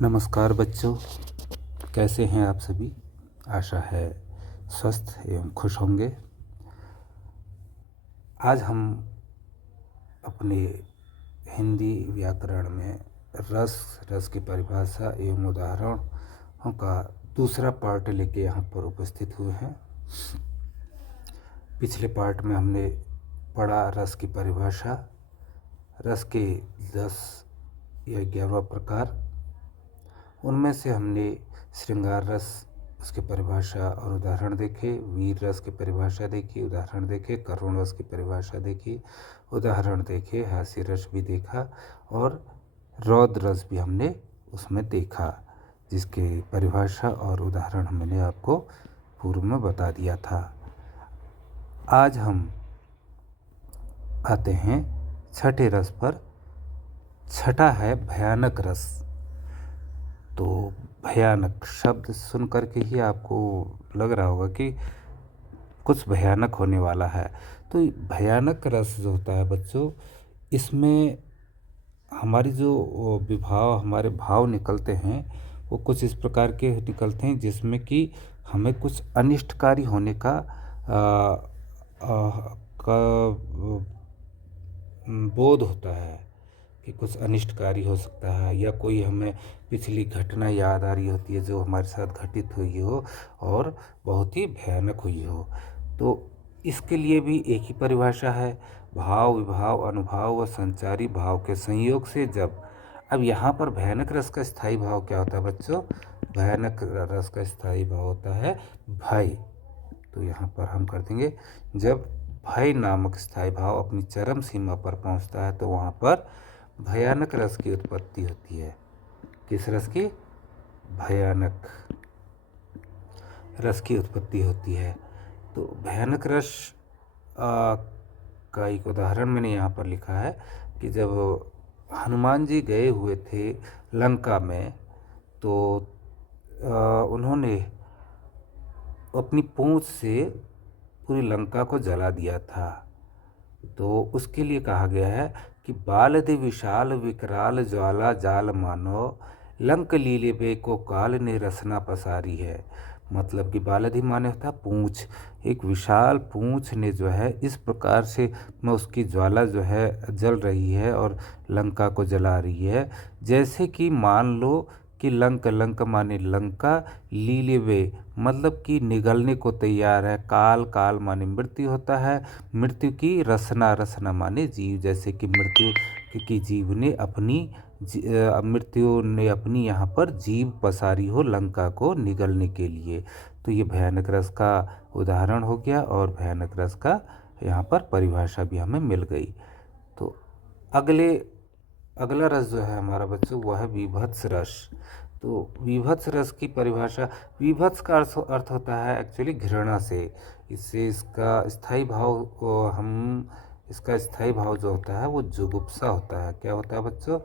नमस्कार बच्चों, कैसे हैं आप सभी। आशा है स्वस्थ एवं खुश होंगे। आज हम अपने हिंदी व्याकरण में रस की परिभाषा एवं उदाहरणों का दूसरा पार्ट लेके यहाँ पर उपस्थित हुए हैं। पिछले पार्ट में हमने पढ़ा रस की परिभाषा, रस के 10 या 11 प्रकार। उनमें से हमने श्रृंगार रस, उसकी परिभाषा और उदाहरण देखे, वीर रस की परिभाषा देखी, उदाहरण देखे, करुण रस की परिभाषा देखी, उदाहरण देखे, हास्य रस भी देखा और रौद्र रस भी हमने उसमें देखा, जिसके परिभाषा और उदाहरण मैंने आपको पूर्व में बता दिया था। आज हम आते हैं छठे रस पर। छठा है भयानक रस। तो भयानक शब्द सुन करके ही आपको लग रहा होगा कि कुछ भयानक होने वाला है। तो भयानक रस जो होता है बच्चों, इसमें हमारी जो हमारे भाव निकलते हैं वो कुछ इस प्रकार के निकलते हैं जिसमें कि हमें कुछ अनिष्टकारी होने का बोध होता है कि कुछ अनिष्टकारी हो सकता है, या कोई हमें पिछली घटना याद आ रही होती है जो हमारे साथ घटित हुई हो और बहुत ही भयानक हुई हो। तो इसके लिए भी एक ही परिभाषा है, भाव, विभाव, अनुभाव व संचारी भाव के संयोग से जब। अब यहाँ पर भयानक रस का स्थायी भाव क्या होता है बच्चों? भयानक रस का स्थायी भाव होता है भय। तो यहाँ पर हम कर देंगे, जब भय नामक स्थायी भाव अपनी चरम सीमा पर पहुँचता है तो वहाँ पर भयानक रस की उत्पत्ति होती है। किस रस की? भयानक रस की उत्पत्ति होती है। तो भयानक रस का एक उदाहरण मैंने यहाँ पर लिखा है कि जब हनुमान जी गए हुए थे लंका में, तो उन्होंने अपनी पूंछ से पूरी लंका को जला दिया था। तो उसके लिए कहा गया है कि बालधि विशाल विकराल ज्वाला जाल मानो, लंक लीले बे को काल ने रसना पसारी है। मतलब कि बालधि माने होता पूंछ, एक विशाल पूंछ ने जो है इस प्रकार से में उसकी ज्वाला जो है जल रही है और लंका को जला रही है, जैसे कि मान लो कि लंक माने लंका, लीले वे मतलब कि निगलने को तैयार है, काल माने मृत्यु होता है, मृत्यु की रसना माने जीव, जैसे कि मृत्यु ने अपनी यहाँ पर जीव पसारी हो लंका को निगलने के लिए। तो ये भयानक रस का उदाहरण हो गया और भयानक रस का यहाँ पर परिभाषा भी हमें मिल गई। तो अगला रस जो है हमारा बच्चों वो है विभत्स रस। तो विभत्स रस की परिभाषा, विभत्स का अर्थ होता है एक्चुअली घृणा से। इसका स्थायी भाव जो होता है वो जुगुप्सा होता है। क्या होता है बच्चों?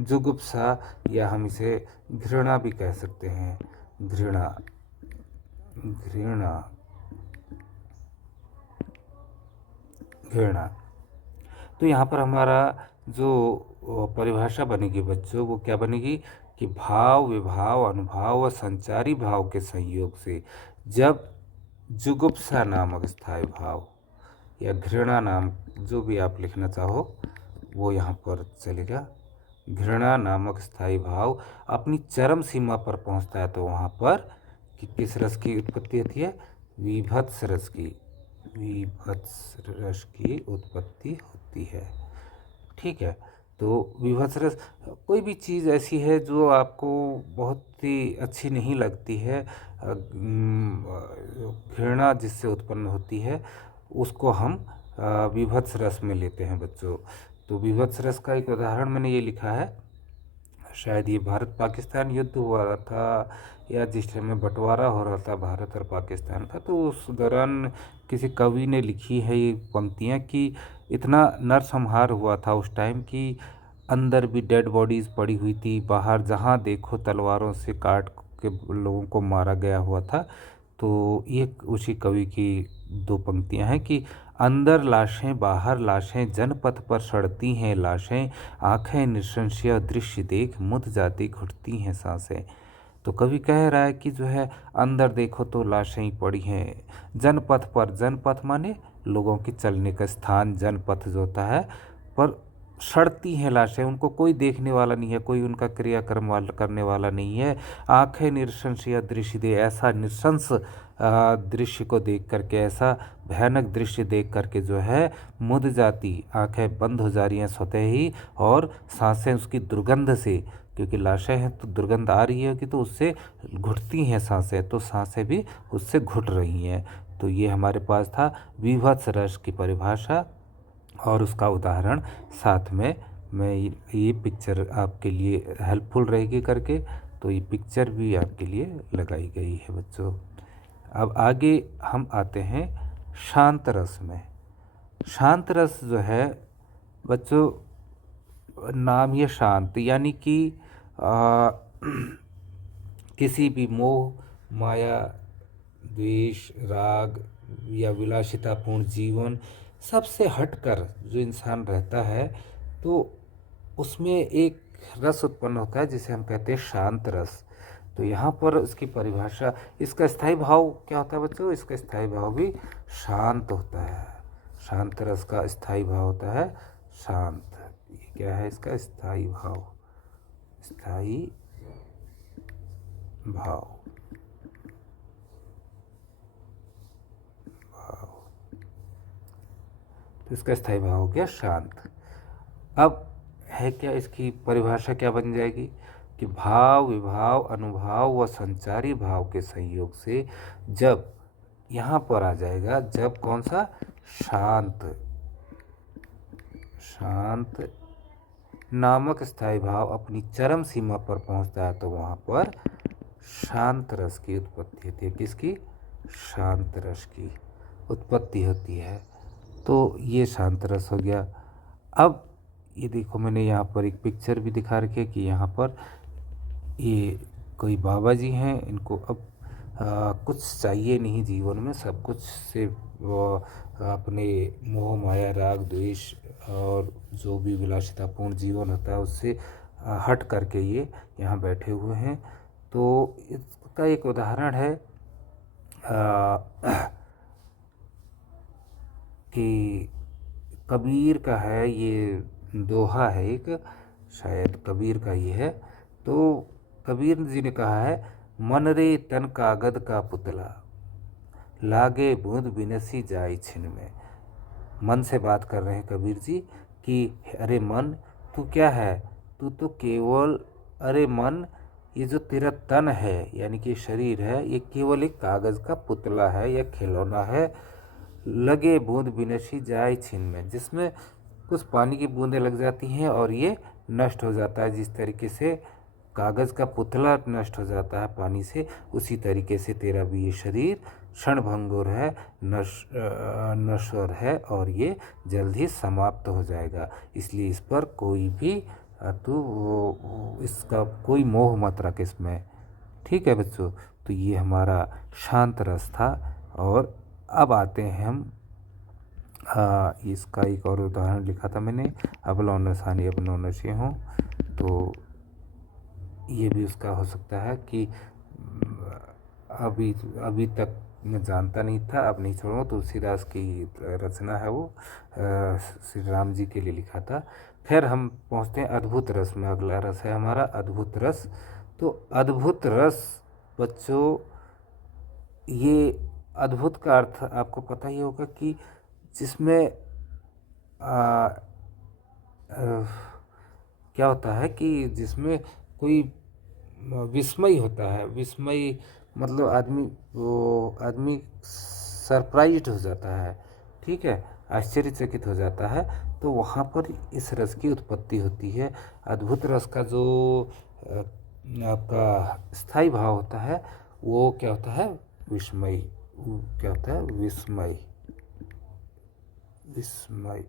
जुगुप्सा, या हम इसे घृणा भी कह सकते हैं। घृणा तो यहाँ पर हमारा जो परिभाषा बनेगी बच्चों वो क्या बनेगी कि भाव, विभाव, अनुभाव व संचारी भाव के संयोग से जब जुगुप्सा नामक स्थायी भाव या घृणा नाम, जो भी आप लिखना चाहो वो यहाँ पर चलेगा, घृणा नामक स्थायी भाव अपनी चरम सीमा पर पहुँचता है तो वहाँ पर किस रस की उत्पत्ति होती है? विभत्स रस की उत्पत्ति होती है। ठीक है। तो विभत्स रस, कोई भी चीज़ ऐसी है जो आपको बहुत ही अच्छी नहीं लगती है, घृणा जिससे उत्पन्न होती है, उसको हम विभत्स रस में लेते हैं बच्चों। तो विभत्स रस का एक उदाहरण मैंने ये लिखा है, शायद ये भारत पाकिस्तान युद्ध हुआ था या जिस टाइम में बंटवारा हो रहा था भारत और पाकिस्तान का, तो उस दौरान किसी कवि ने लिखी है ये पंक्तियाँ कि इतना नरसंहार हुआ था उस टाइम कि अंदर भी डेड बॉडीज़ पड़ी हुई थी, बाहर जहाँ देखो तलवारों से काट के लोगों को मारा गया हुआ था। तो ये उसी कवि की दो पंक्तियाँ हैं कि अंदर लाशें बाहर लाशें, जनपथ पर सड़ती हैं लाशें, आंखें निसंशय दृश्य देख मुद जाती घुटती हैं सांसें। तो कवि कह रहा है कि जो है अंदर देखो तो लाशें ही पड़ी हैं, जनपथ पर, जनपथ माने लोगों के चलने का स्थान, जनपथ जो होता है, पर सड़ती हैं लाशें, उनको कोई देखने वाला नहीं है, कोई उनका क्रियाक्रम वाला करने वाला नहीं है। आंखें निरशंस या दृश्य दे, ऐसा निरशंस दृश्य को देख करके, ऐसा भयानक दृश्य देख करके जो है मुद जाती, आंखें बंद हो जा रही हैं स्वतः ही, और सांसें उसकी दुर्गंध से, क्योंकि लाशें हैं तो दुर्गंध आ रही होगी तो उससे घुटती हैं सांसें, तो सांसें भी उससे घुट रही हैं। तो ये हमारे पास था विभत्स रस की परिभाषा और उसका उदाहरण साथ में मैं ये पिक्चर आपके लिए हेल्पफुल रहेगी करके, तो ये पिक्चर भी आपके लिए लगाई गई है बच्चों। अब आगे हम आते हैं शांत रस में। शांत रस जो है बच्चों, नाम ये शांत, यानी कि किसी भी मोह माया द्वेष राग या विलासितापूर्ण जीवन सबसे हटकर जो इंसान रहता है, तो उसमें एक रस उत्पन्न होता है जिसे हम कहते हैं शांत रस। तो यहाँ पर इसकी परिभाषा, इसका स्थायी भाव क्या होता है बच्चों? इसका स्थायी भाव भी शांत होता है। शांत रस का स्थायी भाव होता है शांत। ये क्या है इसका स्थायी भाव? स्थायी भाव, तो इसका स्थायी भाव हो गया शांत। अब है क्या, इसकी परिभाषा क्या बन जाएगी कि भाव विभाव अनुभाव व संचारी भाव के संयोग से जब यहाँ पर आ जाएगा, जब कौन सा? शांत। शांत नामक स्थायी भाव अपनी चरम सीमा पर पहुँचता है तो वहाँ पर शांत रस की उत्पत्ति होती है। किसकी? शांत रस की उत्पत्ति होती है। तो ये शांत रस हो गया। अब ये देखो, मैंने यहाँ पर एक पिक्चर भी दिखा रखी है कि यहाँ पर ये कोई बाबा जी हैं, इनको अब कुछ चाहिए नहीं जीवन में, सब कुछ से अपने मोह माया राग द्वेष और जो भी विलासितापूर्ण जीवन होता है उससे हट करके ये यहाँ बैठे हुए हैं। तो इसका एक उदाहरण है कि कबीर का है, ये दोहा है एक, शायद कबीर का ही है। तो कबीर जी ने कहा है, मन रे तन कागद का पुतला, लागे बूंद बिनसी जाए छिन में। मन से बात कर रहे हैं कबीर जी कि अरे मन, तू क्या है? तू तो केवल, अरे मन, ये जो तेरा तन है यानी कि शरीर है, ये केवल एक कागज़ का पुतला है या खिलौना है। लगे बूंद बिनसी जाए छिन में, जिसमें कुछ पानी की बूंदें लग जाती हैं और ये नष्ट हो जाता है। जिस तरीके से कागज़ का पुतला नष्ट हो जाता है पानी से, उसी तरीके से तेरा भी ये शरीर क्षणभंगुर है, नश्वर है और ये जल्द ही समाप्त हो जाएगा। इसलिए इस पर कोई भी इसका कोई मोह मत रख इसमें। ठीक है बच्चों, तो ये हमारा शांत रस था। और अब आते हैं हम, इसका एक और उदाहरण लिखा था मैंने, अबलौनसानी अपनौनसी हों, तो ये भी उसका हो सकता है कि अभी तक मैं जानता नहीं था, अब नहीं छोड़ूंगा। तुलसीदास की रचना है वो, श्री राम जी के लिए लिखा था। फिर हम पहुंचते हैं अद्भुत रस में। अगला रस है हमारा अद्भुत रस। तो अद्भुत रस बच्चों, ये अद्भुत का अर्थ आपको पता ही होगा कि जिसमें क्या होता है कि जिसमें कोई विस्मय होता है। विस्मय मतलब आदमी सरप्राइज्ड हो जाता है, ठीक है, आश्चर्यचकित हो जाता है। तो वहाँ पर इस रस की उत्पत्ति होती है। अद्भुत रस का जो आपका स्थायी भाव होता है वो क्या होता है? विस्मय। क्या होता है? विस्मय। विस्मय,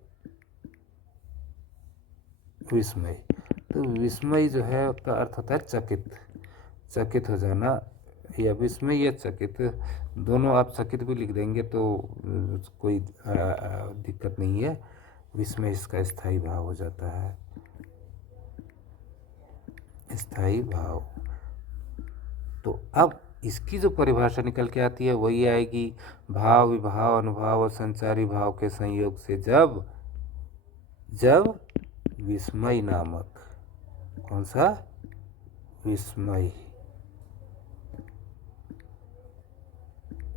विस्मय। तो विस्मय जो है का अर्थ होता है चकित, चकित हो जाना, या विस्मय या चकित, दोनों आप चकित भी लिख देंगे तो कोई दिक्कत नहीं है। विस्मय इसका स्थायी भाव हो जाता है, स्थायी भाव। तो अब इसकी जो परिभाषा निकल के आती है वही आएगी, भाव विभाव अनुभाव और संचारी भाव के संयोग से जब जब विस्मय नामक, कौन सा, विस्मय,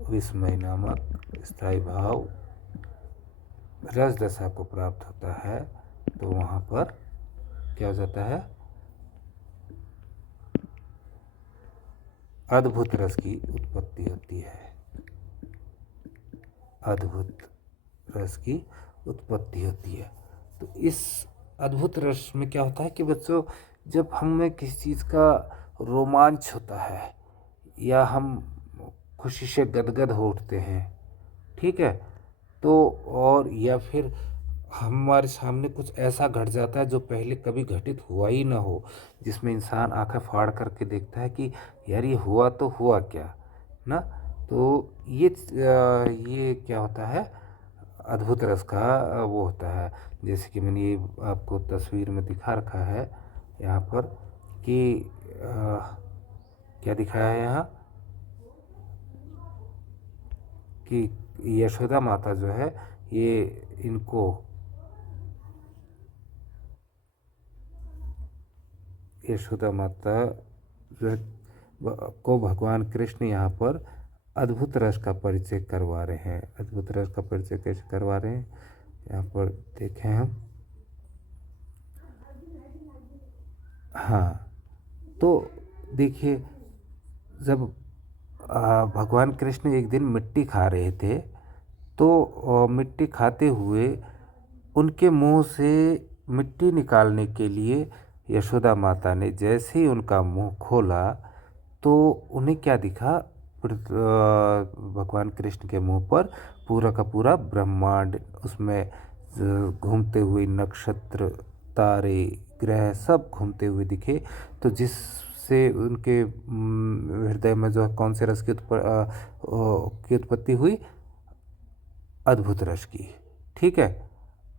विस्मय नामक स्थायी भाव रस दशा को प्राप्त होता है, तो वहाँ पर क्या हो जाता है, अद्भुत रस की उत्पत्ति होती है, अद्भुत रस की उत्पत्ति होती है। तो इस अद्भुत रस में क्या होता है कि बच्चों, जब हमें किसी चीज़ का रोमांच होता है या हम खुशी से गदगद हो उठते हैं, ठीक है, तो और या फिर हमारे सामने कुछ ऐसा घट जाता है जो पहले कभी घटित हुआ ही ना हो, जिसमें इंसान आंखें फाड़ करके देखता है कि यार ये हुआ तो हुआ क्या ना, तो ये क्या होता है, अद्भुत रस का वो होता है। जैसे कि मैंने ये आपको तस्वीर में दिखा रखा है यहाँ पर कि क्या दिखाया है यहाँ कि यशोदा माता जो है ये इनको, यशोदा माता जो है को भगवान कृष्ण यहाँ पर अद्भुत रस का परिचय करवा रहे हैं। अद्भुत रस का परिचय कैसे करवा रहे हैं, यहाँ पर देखें हम, हाँ, तो देखिए, जब भगवान कृष्ण एक दिन मिट्टी खा रहे थे, तो मिट्टी खाते हुए उनके मुंह से मिट्टी निकालने के लिए यशोदा माता ने जैसे ही उनका मुंह खोला तो उन्हें क्या दिखा, भगवान कृष्ण के मुंह पर पूरा का पूरा ब्रह्मांड, उसमें घूमते हुए नक्षत्र, तारे, ग्रह सब घूमते हुए दिखे। तो जिससे उनके हृदय में जो है कौन से रस की उत्पत्ति हुई, अद्भुत रस की, ठीक है।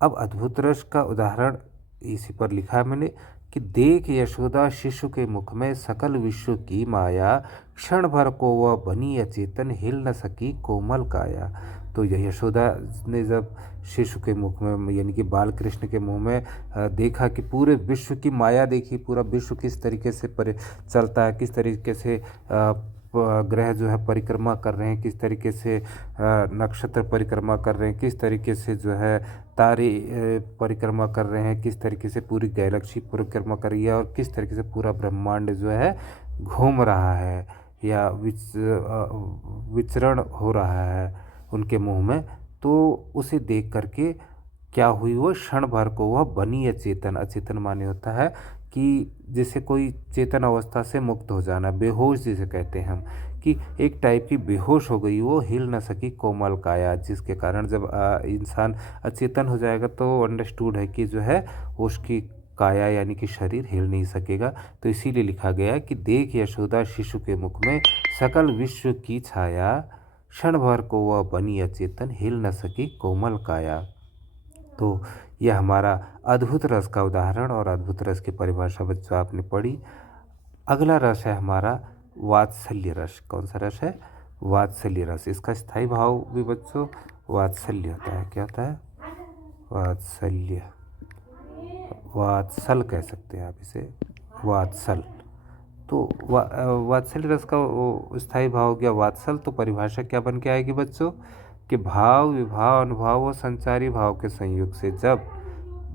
अब अद्भुत रस का उदाहरण इसी पर लिखा है मैंने कि देख यशोदा शिशु के मुख में सकल विश्व की माया, क्षण भर को वह बनी अचेतन, हिल न सकी कोमल काया। तो यह यशोदा ने जब शिशु के मुख में यानी कि बाल कृष्ण के मुंह में देखा कि पूरे विश्व की माया देखी, पूरा विश्व किस तरीके से चलता है, किस तरीके से ग्रह जो है परिक्रमा कर रहे हैं, किस तरीके से नक्षत्र परिक्रमा कर रहे हैं, किस तरीके से जो है तारे परिक्रमा कर रहे हैं, किस तरीके से पूरी गैलेक्सी परिक्रमा कर रही है और किस तरीके से पूरा ब्रह्मांड जो है घूम रहा है या विचरण हो रहा है उनके मुंह में। तो उसे देख करके क्या हुई, वो क्षण भर को वह बनी अचेतन। अचेतन माने होता है कि जैसे कोई चेतन अवस्था से मुक्त हो जाना, बेहोश जिसे कहते हैं हम, कि एक टाइप की बेहोश हो गई, वो हिल न सकी कोमल काया, जिसके कारण जब इंसान अचेतन हो जाएगा तो अंडरस्टूड है कि जो है उसकी काया यानी कि शरीर हिल नहीं सकेगा। तो इसीलिए लिखा गया कि देख यशोदा शिशु के मुख में सकल विश्व की छाया, क्षण भर को वह बनी अचेतन, हिल न सकी कोमल काया। तो यह हमारा अद्भुत रस का उदाहरण और अद्भुत रस की परिभाषा बच्चों आपने पढ़ी। अगला रस है हमारा वात्सल्य रस। कौन सा रस है, वात्सल्य रस। इसका स्थायी भाव भी बच्चों वात्सल्य होता है। क्या होता है, वात्सल्य, वात्सल कह सकते हैं आप इसे, वात्सल। तो वात्सल्य रस का स्थायी भाव हो गया वात्सल। तो परिभाषा क्या बन के आएगी बच्चों कि भाव विभाव अनुभाव और संचारी भाव के संयोग से जब,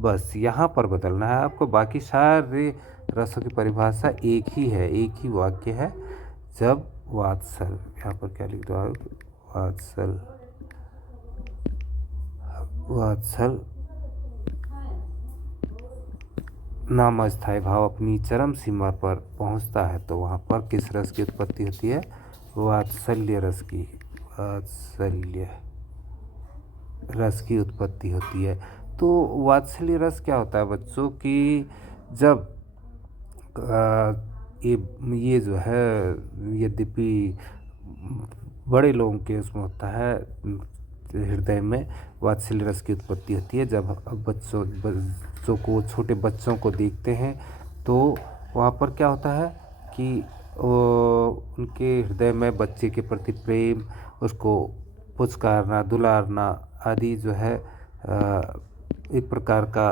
बस यहाँ पर बदलना है आपको, बाकी सारे रसों की परिभाषा एक ही है, एक ही वाक्य है। जब वात्सल, यहाँ पर क्या लिख दो आप, वात्सल, वात्सल नाम अस्थायी भाव अपनी चरम सीमा पर पहुँचता है तो वहाँ पर किस रस की उत्पत्ति होती है, वात्सल्य रस की, वात्सल्य रस की उत्पत्ति होती है। तो वात्सल्य रस क्या होता है बच्चों कि जब ये ये जो है यद्यपि बड़े लोगों के उसमें होता है, हृदय में वात्सल्य रस की उत्पत्ति होती है। जब बच्चों को, छोटे बच्चों को देखते हैं तो वहाँ पर क्या होता है कि उनके हृदय में बच्चे के प्रति प्रेम, उसको पुचकारना, दुलारना आदि जो है एक प्रकार का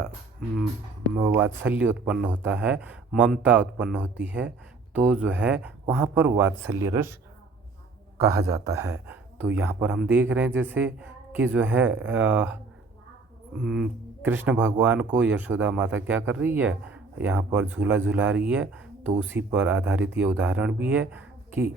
वात्सल्य उत्पन्न होता है, ममता उत्पन्न होती है। तो जो है वहाँ पर वात्सल्य रस कहा जाता है। तो यहाँ पर हम देख रहे हैं जैसे कि जो है कृष्ण भगवान को यशोदा माता क्या कर रही है, यहाँ पर झूला झुला रही है। तो उसी पर आधारित ये उदाहरण भी है कि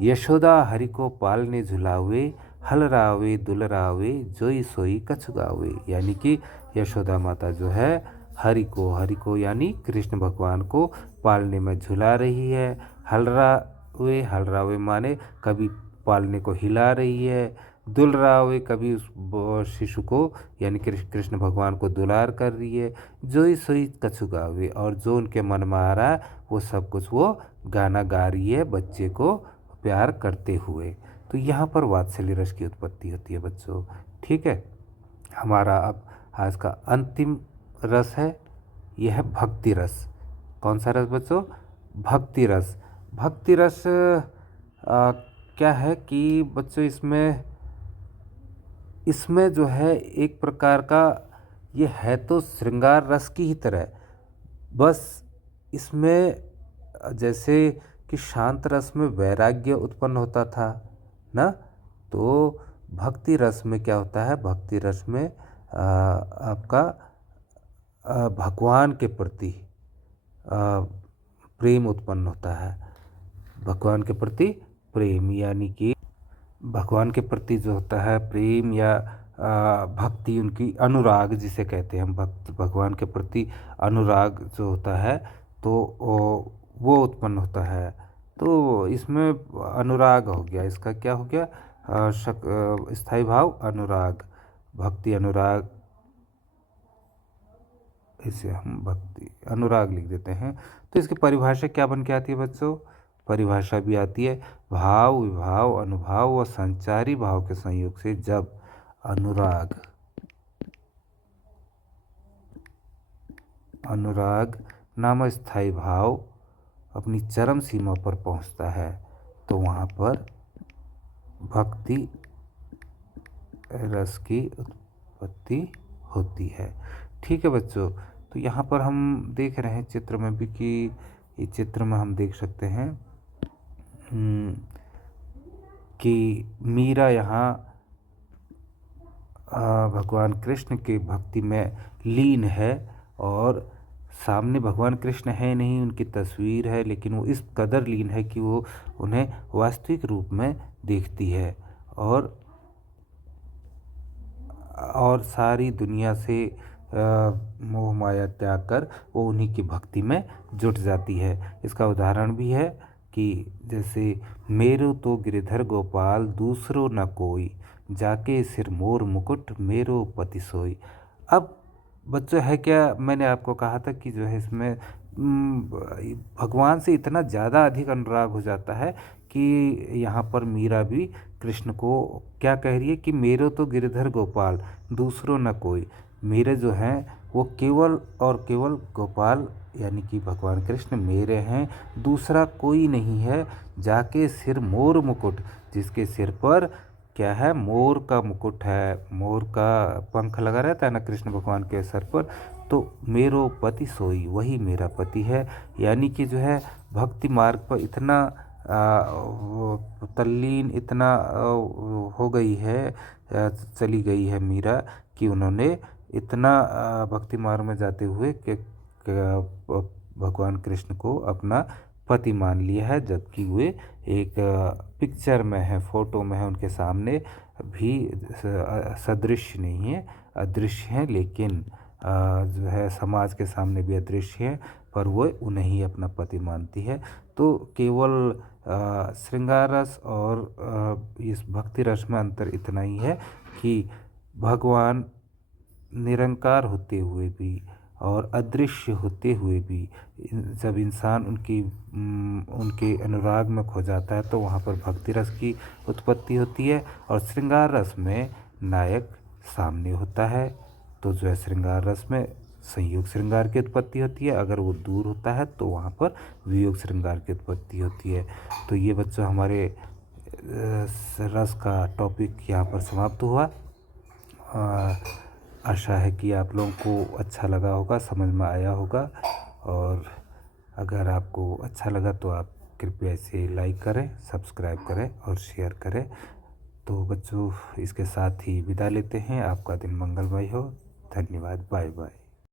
यशोदा हरि को पालने झुलावे, हलरावे दुलरावे, जोई सोई कछु गावे। यानी कि यशोदा माता जो है हरि को यानी कृष्ण भगवान को पालने में झुला रही है। हलरावे माने कभी पालने को हिला रही है, दुलरावे कभी उस शिशु को यानी कृष्ण भगवान को दुलार कर रही है, जोई सोई कछु गावे, और जो उनके मन में आ रहा है वो सब कुछ वो गाना गा रही है बच्चे को प्यार करते हुए। तो यहाँ पर वात्सल्य रस की उत्पत्ति होती है बच्चों। ठीक है, हमारा अब आज का अंतिम रस है, यह है भक्ति रस। कौन सा रस बच्चों? भक्ति रस। भक्ति रस क्या है कि बच्चों इसमें जो है एक प्रकार का ये है तो श्रृंगार रस की ही तरह, बस इसमें जैसे कि शांत रस में वैराग्य उत्पन्न होता था ना, तो भक्ति रस में क्या होता है, भक्ति रस में आपका भगवान के प्रति प्रेम उत्पन्न होता है। भगवान के प्रति प्रेम यानी कि भगवान के प्रति जो होता है प्रेम या भक्ति, उनकी अनुराग जिसे कहते हैं हम, भगवान के प्रति अनुराग जो होता है तो वो उत्पन्न होता है। तो इसमें अनुराग हो गया, इसका क्या हो गया, स्थायी भाव अनुराग, भक्ति अनुराग, इसे हम भक्ति अनुराग लिख देते हैं। तो इसकी परिभाषा क्या बन के आती है बच्चों? परिभाषा भी आती है, भाव विभाव अनुभाव व संचारी भाव के संयोग से जब अनुराग नाम स्थायी भाव अपनी चरम सीमा पर पहुंचता है तो वहाँ पर भक्ति रस की उत्पत्ति होती है। ठीक है बच्चों, तो यहाँ पर हम देख रहे हैं चित्र में भी कि इस चित्र में हम देख सकते हैं कि मीरा यहाँ भगवान कृष्ण के भक्ति में लीन है, और सामने भगवान कृष्ण है नहीं, उनकी तस्वीर है, लेकिन वो इस कदर लीन है कि वो उन्हें वास्तविक रूप में देखती है और सारी दुनिया से मोह माया त्याग कर वो उन्हीं की भक्ति में जुट जाती है। इसका उदाहरण भी है कि जैसे मेरो तो गिरधर गोपाल दूसरो न कोई, जाके सिर मोर मुकुट मेरो पति सोई। अब बच्चों है क्या, मैंने आपको कहा था कि जो है इसमें भगवान से इतना ज़्यादा अधिक अनुराग हो जाता है कि यहाँ पर मीरा भी कृष्ण को क्या कह रही है कि मेरो तो गिरधर गोपाल दूसरो न कोई, मेरे जो हैं वो केवल और केवल गोपाल यानी कि भगवान कृष्ण मेरे हैं, दूसरा कोई नहीं है। जाके सिर मोर मुकुट, जिसके सिर पर क्या है, मोर का मुकुट है, मोर का पंख लगा रहता है ना कृष्ण भगवान के सर पर, तो मेरो पति सोई, वही मेरा पति है। यानी कि जो है भक्ति मार्ग पर इतना तल्लीन, इतना हो गई है, चली गई है मीरा कि उन्होंने इतना भक्ति मार्ग में जाते हुए कि भगवान कृष्ण को अपना पति मान लिया है, जबकि वे एक पिक्चर में है, फोटो में है, उनके सामने भी सदृश्य नहीं है, अदृश्य हैं, लेकिन जो है समाज के सामने भी अदृश्य है, पर वो उन्हें ही अपना पति मानती है। तो केवल श्रृंगार रस और इस भक्ति रस में अंतर इतना ही है कि भगवान निरंकार होते हुए भी और अदृश्य होते हुए भी जब इंसान उनके अनुराग में खो जाता है तो वहाँ पर भक्ति रस की उत्पत्ति होती है। और श्रृंगार रस में नायक सामने होता है, तो जो है श्रृंगार रस में संयोग श्रृंगार की उत्पत्ति होती है। अगर वो दूर होता है तो वहाँ पर वियोग श्रृंगार की उत्पत्ति होती है। तो ये बच्चों हमारे रस का टॉपिक यहाँ पर समाप्त हुआ। आशा है कि आप लोगों को अच्छा लगा होगा, समझ में आया होगा। और अगर आपको अच्छा लगा तो आप कृपया इसे लाइक करें, सब्सक्राइब करें और शेयर करें। तो बच्चों इसके साथ ही विदा लेते हैं। आपका दिन मंगलमय हो। धन्यवाद। Bye bye.